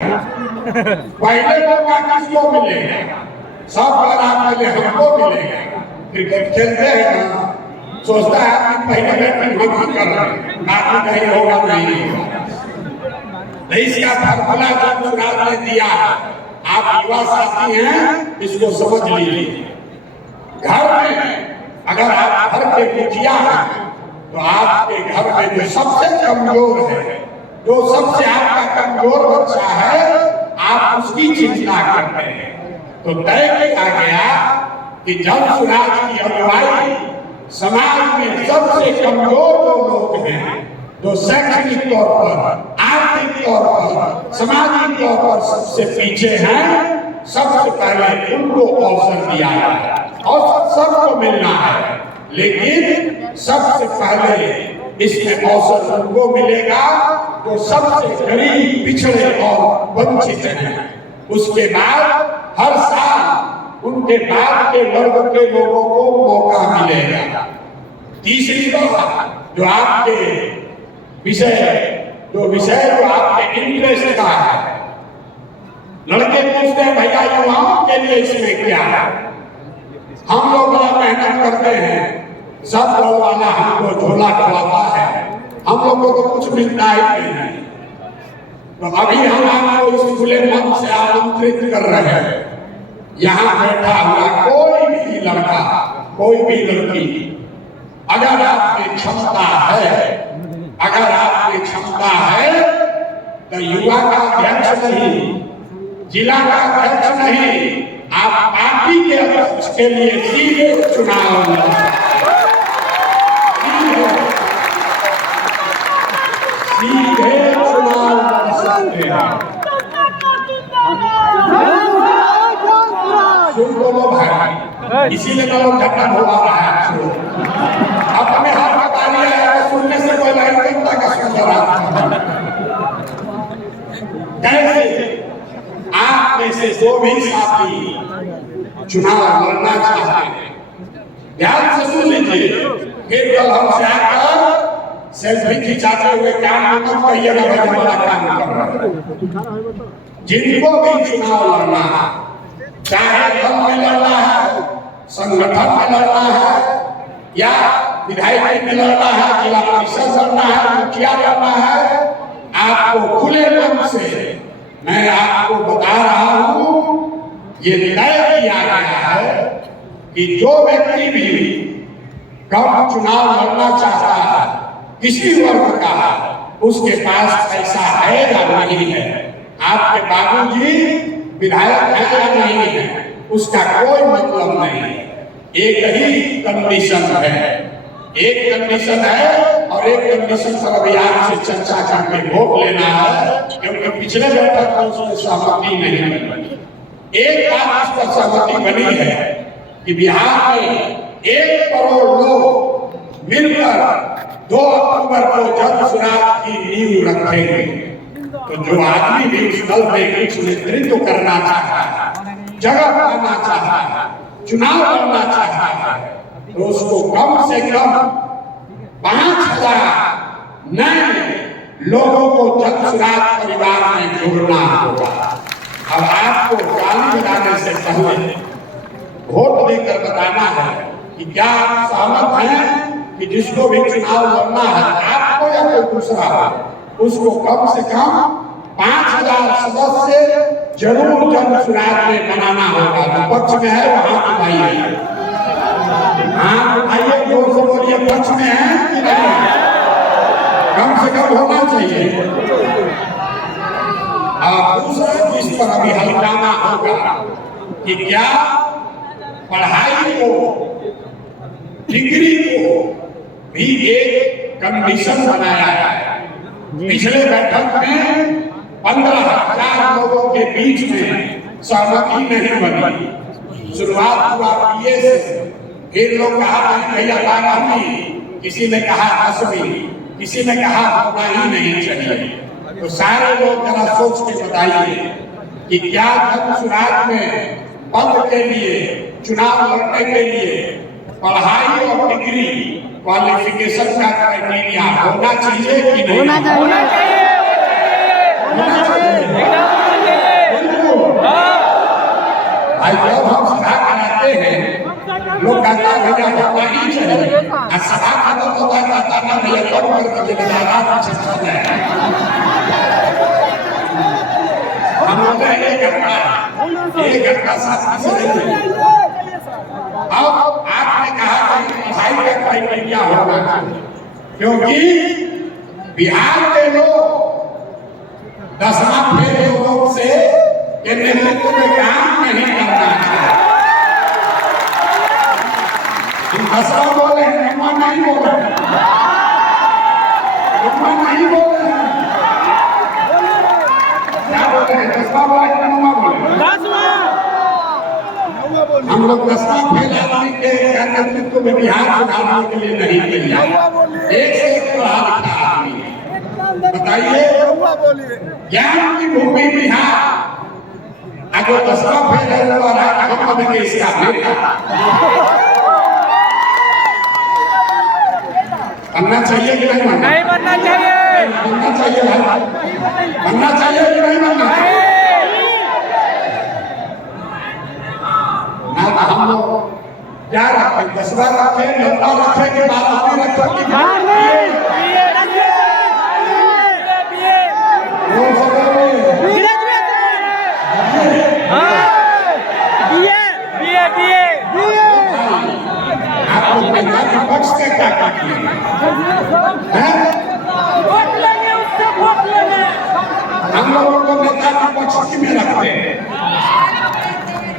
पहले मौका किसको मिलेगा? सब बार पहले हमको मिलेगा। क्रिकेट खेलते हैं ना, सोचता है कि पहले बैटिंग हम कर रहे हैं, बाकी नहीं होगा नहीं होगा। इसका फॉर्मूला जब चुनाव ने दिया, आप युवा साथी हैं, इसको समझ लीजिए। घर में अगर आप घर के मुखिया हैं तो आपके घर में जो सबसे कमजोर है, जो सबसे आपका कमजोर बच्चा है, आप उसकी चिंता करते हैं। तो तय किया गया कि जन सुराज की अगुवाई समाज में सबसे कमजोर जो लोग हैं, जो शैक्षणिक तौर पर, आर्थिक तौर पर, सामाजिक तौर पर सबसे पीछे हैं, सबसे पहले उनको अवसर दिया है। अवसर सबको मिलना है, लेकिन सबसे पहले इसमें अवसर उनको मिलेगा जो सबसे गरीब, पिछड़े और वंचित हैं। उसके बाद हर साल उनके बाद के वर्ग के लोगों को मौका मिलेगा। तीसरी बात, जो आपके विषय जो आपके इंटरेस्ट का है, लड़के पूछते हैं भैया युवाओं के लिए इसमें क्या है? हम लोग बड़ा मेहनत करते हैं, सब लोग वाला हमको झोला खिलाता है, हम लोग को तो कुछ मिलता ही नहीं। तो अभी हम आपको इस खुले मन से आमंत्रित कर रहे हैं। यहाँ बैठा हुआ कोई भी लड़का, कोई भी लड़की, अगर आपकी क्षमता है, तो युवा का अध्यक्ष नहीं, जिला का अध्यक्ष नहीं, आप पार्टी के अध्यक्ष के लिए सीधे चुनाव लड़ सकते हैं। इसीलिए तो लोग झगड़ा हो रहा है। अब हमें हाथ बता लिया है, सुनने से कोई लाइनता का सुंदर कैसे आप में से जो भी साथी चुनाव लड़ना चाहते हैं, ध्यान से सुन लीजिए। फिर कल हमसे आकर सेल्फी खिंचाते हुए क्या नाम कहिएगा, बड़ा काम कर रहा है। जिनको भी चुनाव लड़ना है, चाहे दल में लड़ना है, संगठन में लड़ना है, या विधायक में लड़ना है, जिला परिषद लड़ना है, मुखिया लड़ना है, आपको खुले मन से मैं आपको बता रहा हूं, ये तय किया गया है कि जो व्यक्ति भी कम चुनाव लड़ना चाहता है, किसी वर्ग का, उसके पास पैसा है या नहीं है, आपके बाबूजी विधायक है या नहीं है, उसका कोई मतलब नहीं। एक ही कंडीशन है, और एक कंडीशन पर अभी आपसे चर्चा करके वोट लेना है, क्योंकि पिछले बैठक में उसमें सहमति नहीं बनी। एक बात इस पर सहमति बनी है कि बिहार में 1 करोड़ लोग मिलकर 2 अक्टूबर को जन सुराज की नींव रखेंगे। तो जो आदमी भी उस दल में कुछ नेतृत्व करना चाहता है, जगह पाना चाहता है, चुनाव लड़ना चाहता है, तो उसको कम से कम 5000 नए लोगों को जन सुराज परिवार में जोड़ना होगा। अब आपको गाली बजाने से पहले वोट देकर बताना है कि क्या आप सहमत हैं कि जिसको भी चुनाव लड़ना है, आपको या कोई दूसरा हो, उसको कम से कम 5000 सदस्य जरूर जन सुराज में बनाना होगा। तो पक्ष में है वहां उठाइए, हाँ उठाइए, जोर से बोलिए, पक्ष में है कि नहीं? कम से कम होना चाहिए। दूसरा जिस पर अभी हल्काना होगा कि क्या पढ़ाई को, डिग्री को भी एक कंडीशन बनाया है। पिछले बैठक में 15,000 लोगों के बीच में सहमति नहीं बनी। शुरुआत हुआ बीए से, फिर लोग कहा भैया 12वीं, किसी ने कहा 10वीं, किसी ने कहा होना ही नहीं चाहिए। तो सारे लोग जरा सोच के बताइए कि क्या जन सुराज में पद के लिए, चुनाव लड़ने के लिए पढ़ाई और डिग्री, क्वालिफिकेशन का क्राइटेरिया होना चाहिए कि नहीं? होना चाहिए। होना ही चाहिए। सभा खत्म होता है ना भैया कब करके जिम्मेदार हम लोग एक घंटा साथ से अब आपने कहा कि भाई का क्राइटेरिया होगा क्योंकि बिहार के लोग 10वां फेल लोगों से के नेतृत्व में काम नहीं करना चाहिए। हम 10वां बोले हैं, 9वां नहीं बोले हैं, 9वां नहीं बोले हैं। क्या बोले हैं? 10वां बोले हैं, 9वां बोले हैं? 10वां। हम लोग 10वां फेल आदमी के नेतृत्व में बिहार सुधारने के लिए नहीं तैयार। एक से एक पढ़ा लिखा आदमी बताइए, ज्ञान की भूमि बिहार अगर 10वां फेल है तो इसका बनना चाहिए कि नहीं बनना? नहीं बनना चाहिए। बनना चाहिए भाई, बनना चाहिए कि नहीं बनना चाहिए? ना हम लोग क्या रखें? 10वां रखें, 9वां रखें कि 12वां रखें कि पक्ष से क्या हम लोगों को नेता विपक्ष में रखते हैं,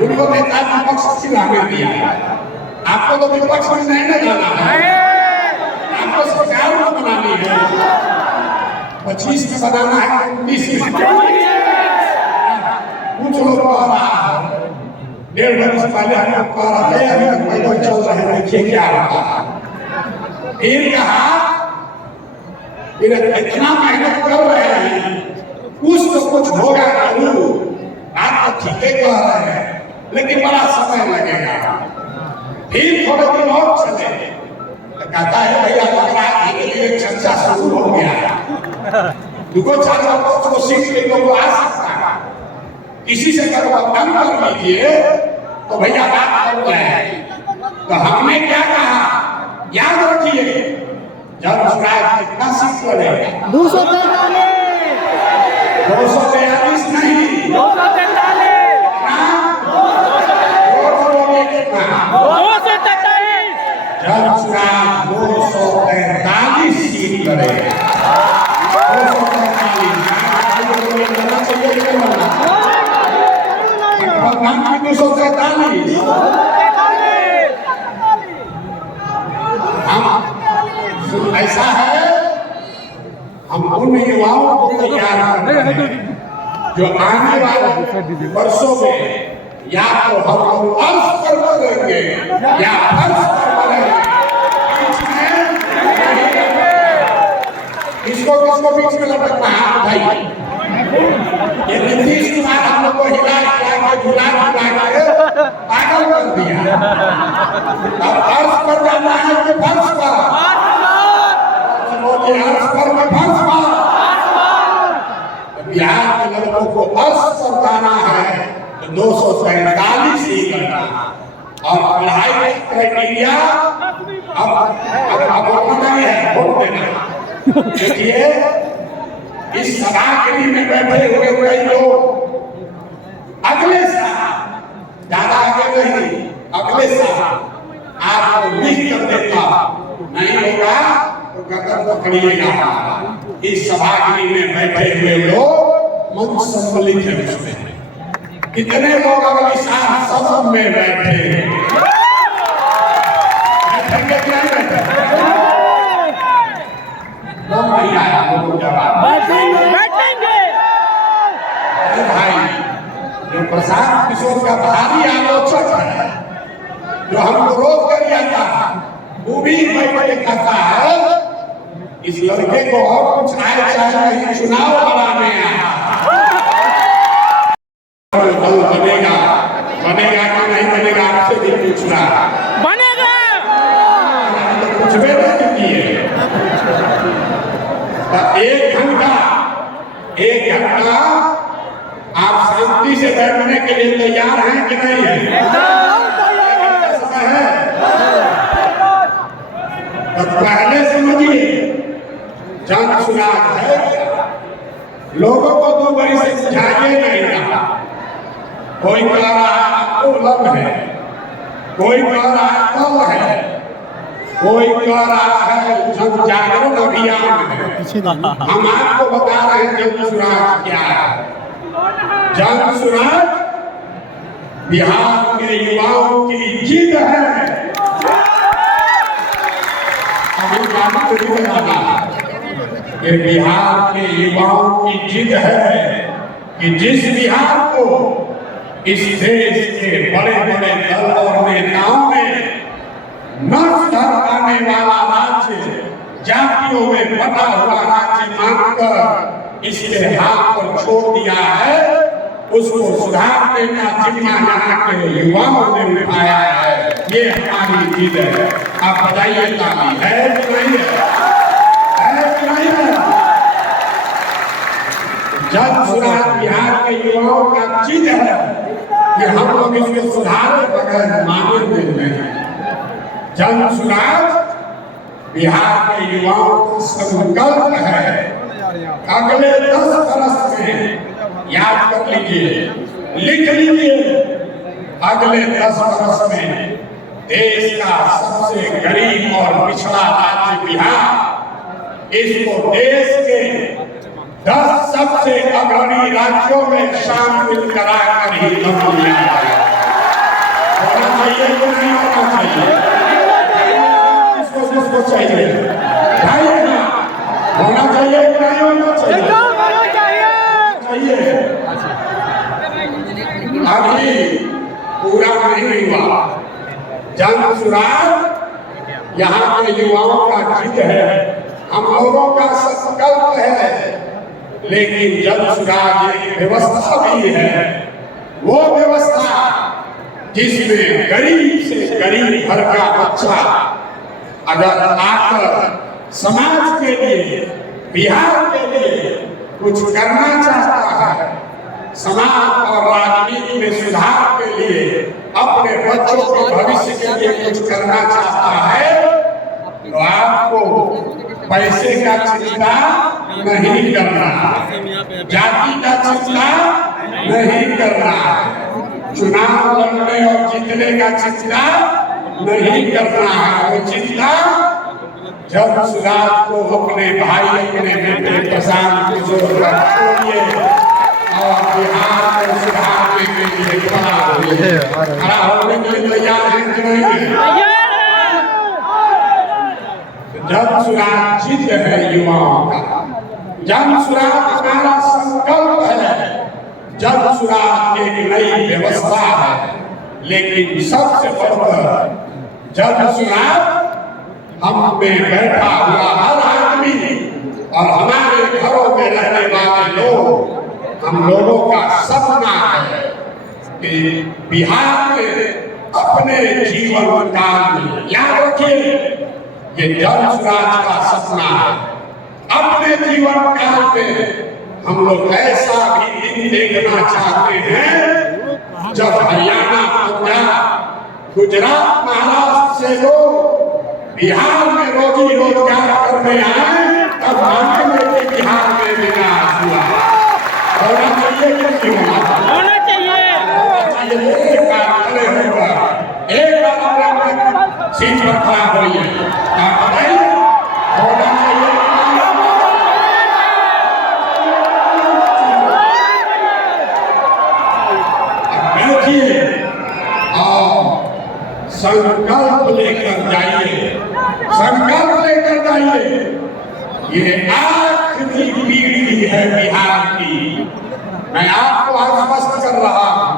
उनको नेता विपक्ष की हमें दिया। आपको तो विपक्ष में नहीं ना जाना है, आपको सरकार को बनानी है। 25 में बनाना है, 19 में कुछ लोग कह रहा है 1.5 वर्ष पहले हम लोग कह रहे थे अभी तक पैदल चल रहे हैं, देखिए क्या होगा। फिर कहा फिर इतना मेहनत कर रहे हैं कुछ तो कुछ होगा जरूर। आप तो ठीक है कह रहे हैं लेकिन बड़ा समय लगेगा। फिर थोड़े दिन और चले तो कहता है भैया लग रहा है धीरे धीरे चर्चा शुरू हो गया। दुगो चाचा को सीख के लोग आ सकता है, किसी से गठबंधन कर लीजिए तो भैया बात कर रहे। तो हमने क्या कहा याद रखिए, जब स्वराज कितना सीट करेगा 243 नहीं 243 जब स्वराज 243 सीट करेगा। 243 ऐसा है, हम उन युवाओं को तैयार कर रहे हैं जो आने वाले वर्षों में या तो हम अर्श पर बढ़ेंगे या फर्श पर बढ़ेंगे। इसको किसको बीच में लटकना है भाई? ये नीतीश कुमार हम लोग को हिला के झुला के पागल कर दिया। अब फर्श पर जाना है कि फर्श पर? बिहार के लड़कों को अर्श पर जाना है तो 243 ही करना है। और पढ़ाई का क्राइटेरिया अब नहीं है, वोट देना। देखिए इस सभागिरी में बैठे हुए लोग अगले साल, ज्यादा आगे नहीं, अगले साल आपको लिख कर देता नहीं होगा तो कदम पकड़िएगा। इस सभागिरी में बैठे हुए लोग मंच सम्मिलित है उसमें कितने लोग अगली साल सदन में बैठे बैठेंगे क्या बैठे बैठेंगे। भाई जो प्रशांत किशोर का भारी आलोचक है, जो हमको रोक कर जाता है, वो भी बैठे कहता है इस लड़के को और कुछ आए चाहे नहीं, चुनाव लड़ाने आया। बनेगा बनेगा कि नहीं बनेगा आपसे भी पूछना बनेगा। कुछ भी नहीं किए। 1 घंटा आप शांति से बैठने के लिए तैयार हैं कि नहीं है? समय है तो पहले समझिए जन चुनाव है क्या? लोगों को 2 बड़ी से समझाइए नहीं रहा। कोई कह रहा है आंदोलन है, कोई कह रहा है दल है, कोई कह रहा है जन जागरण अभियान है। हम आपको बता रहे हैं जन सुराज क्या है। जन सुराज बिहार के युवाओं की जिद है। ये बिहार के युवाओं की जिद है कि जिस बिहार को इस देश के बड़े बड़े दल और नेताओं ने नष्ट करने वाला राज्य, जातियों में बटा हुआ राज्य मानकर इसके हाथ पर छोड़ दिया है, उसको सुधारने का जिम्मा यहाँ के युवाओं ने उठाया है। ये हमारी जिद है। आप बताइए ताली है कि नहीं है? कि नहीं है? जन सुराज बिहार के युवाओं का जिद है कि हम लोग इसको सुधारे बगैर मानेंगे नहीं। जन सुराज बिहार के युवाओं का संकल्प है। अगले 10 वर्ष में याद कर लीजिए, लिख लीजिए, अगले 10 वर्ष में देश का सबसे गरीब और पिछड़ा राज्य बिहार, इसको देश के 10 सबसे अग्रणी राज्यों में शामिल कराकर ही होना चाहिए कि नहीं होना चाहिए? इसको चाहिए भाई, होना चाहिए कि नहीं होना चाहिए? चाहिए। अभी पूरा नहीं हुआ। जन सुराज यहाँ के युवाओं का जिद है, हम लोगों का संकल्प है, लेकिन जन सुराज एक व्यवस्था भी है। वो व्यवस्था जिसमें गरीब से गरीब घर का बच्चा अगर आकर समाज के लिए, बिहार के लिए कुछ करना चाहता है, समाज और राजनीति में सुधार के लिए, अपने बच्चों के भविष्य के लिए कुछ करना चाहता है, तो आपको पैसे का चिंता नहीं करना, जाति का चिंता नहीं करना, चुनाव लड़ने और जीतने का चिंता नहीं करना है। वो चिंता जन सुराज को अपने भाई, अपने बेटे प्रशांत किशोर का छोड़िए और बिहार को सुधारने के लिए खड़ा होने के लिए तैयार है कि नहीं? जन सुराज जिद है युवाओं का, जन सुराज हमारा संकल्प है, जन सुराज एक नई व्यवस्था है, लेकिन सबसे बढ़कर जन सुराज हम में बैठा हुआ हर आदमी और हमारे घरों में रहने वाले लोग, हम लोगों का सपना है कि बिहार में अपने जीवन काल में, याद रखिए ये जन सुराज का सपना है, अपने जीवन काल में हम लोग ऐसा भी दिन देखना चाहते हैं जब हरियाणा, पंजाब, गुजरात, महाराष्ट्र से लोग बिहार में रोजी रोजगार करने आए, तब मानेंगे कि बिहार में विकास हुआ। होना चाहिए कि नहीं होना चाहिए? एक बार खड़े होकर एक बार सीट पर खड़ा होइए, आप बताइए होना चाहिए? संकल्प लेकर जाइए, संकल्प लेकर जाइए। ये आखिरी पीढ़ी है बिहार की, मैं आपको आश्वस्त कर रहा हूं,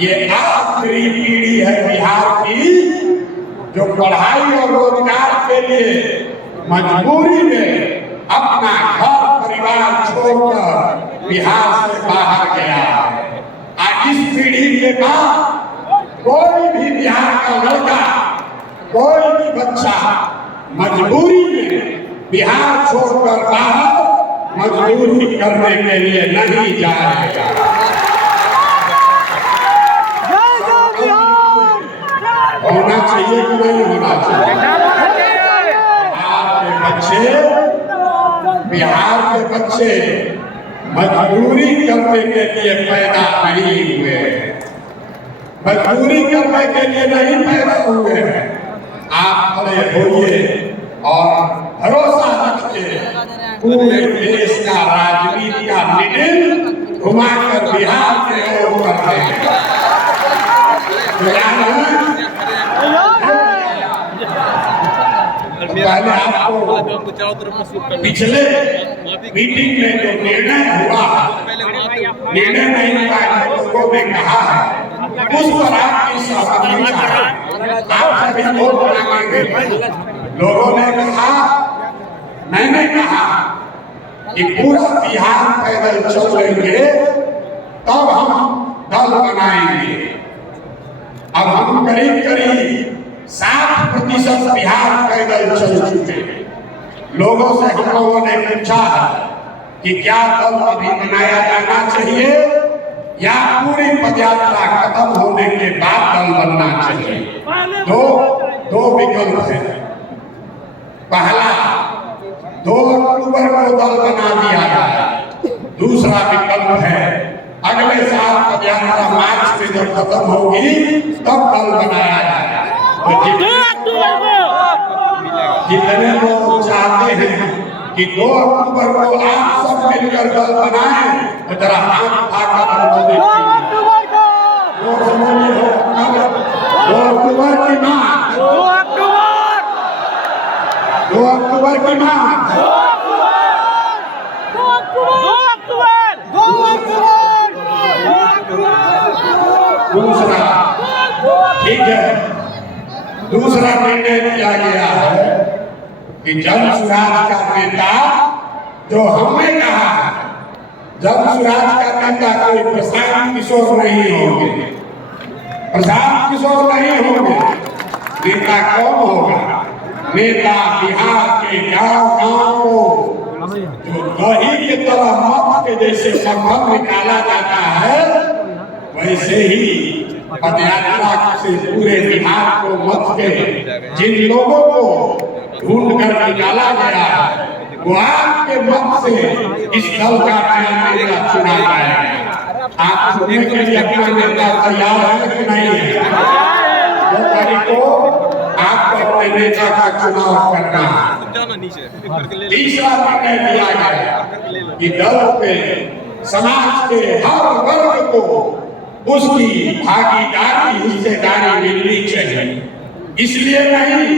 ये आखिरी पीढ़ी है बिहार की जो पढ़ाई और रोजगार के लिए मजबूरी में अपना घर परिवार छोड़कर बिहार से बाहर गया। आज इस पीढ़ी के बाद कोई भी बिहार का लड़का, कोई भी बच्चा मजबूरी में बिहार छोड़कर बाहर मजदूरी करने के लिए नहीं जाएगा। होना चाहिए कि नहीं होना चाहिए? बिहार के बच्चे मजदूरी करने के लिए पैदा नहीं हुए, मजदूरी करने के लिए नहीं पैदा हुए हैं। आप खड़े होइए और भरोसा रखिए, पूरे देश का राजनीति का निडिल घुमाकर बिहार के ओर कर देंगे। पहले आपको पिछले मीटिंग में जो निर्णय हुआ, निर्णय नहीं हुआ, लोगों ने कहा उस पर आपकी सहमति आप सभी वोट मांगेंगे। लोगों ने कहा, मैंने कहा कि पूरा बिहार पैदल चलेंगे तब हम दल बनाएंगे। अब हम करीब करीब 60% बिहार पैदल चल चुके हैं। लोगों से हम लोगों ने पूछा कि क्या दल अभी बनाया जाना चाहिए या पूरी पदयात्रा खत्म होने के बाद दल बनना चाहिए। दो विकल्प है। पहला, 2 अक्टूबर को दल बना दिया जाए। दूसरा विकल्प है अगले साल पदयात्रा मार्च में जब खत्म होगी तब दल बनाया जाए। जितने लोग चाहते हैं कि 2 अक्टूबर को आप सब मिलकर दल बनाएं, तो जरा हाथ उठाकर 2 अक्टूबर की मांग, 2 अक्टूबर की मांग, 2 दूसरा, ठीक है, दूसरा निर्णय किया गया है कि जन सुराज का नेता जो हमने कहा, जन सुराज का नेता कोई प्रशांत किशोर नहीं होंगे, प्रशांत किशोर नहीं होंगे। नेता कौन होगा? नेता बिहार के गांव-गांव को जो दही की तरह मत के जैसे संभव निकाला जाता है, वैसे ही पदयात्रा से पूरे बिहार को मत के जिन लोगों को ढूंढ कर निकाला गया है, वो आपके मत से इस दल का नया नेता चुना जाएगा। आप चुनने के लिए अपना नेता तैयार है कि नहीं है? 2 तारीख को आपको अपने नेता का चुनाव करना है। तीसरा निर्णय लिया गया कि दल पे समाज के हर वर्ग को उसकी भागीदारी, हिस्सेदारी मिलनी चाहिए। इसलिए नहीं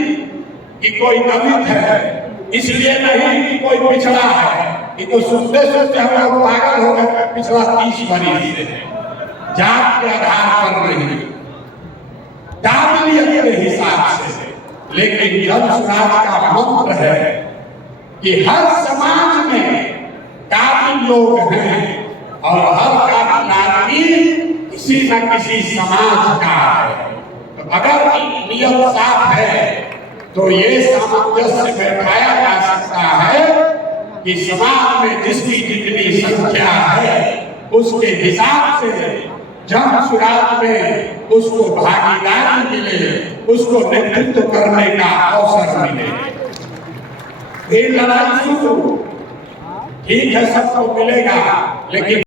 कि कोई दलित है, इसलिए नहीं कि कोई पिछड़ा है, कि तो सुनते सुनते हम लोग पागल हो गए। पिछड़ा 30 बरिस से जात के आधार पर नहीं, काबिलियत के हिसाब से। लेकिन जन सुराज का मंत्र है कि हर समाज में काबिल लोग हैं और हर काबिल आदमी किसी न किसी समाज का है। तो अगर नियम साफ है तो ये सामंजस्य बैठाया जा सकता है कि समाज में जिसकी जितनी संख्या है उसके हिसाब से जन सुराज में उसको भागीदारी मिले, उसको नेतृत्व करने का अवसर मिले। फिर लड़ाई शुरू, ठीक है, सबको मिलेगा, लेकिन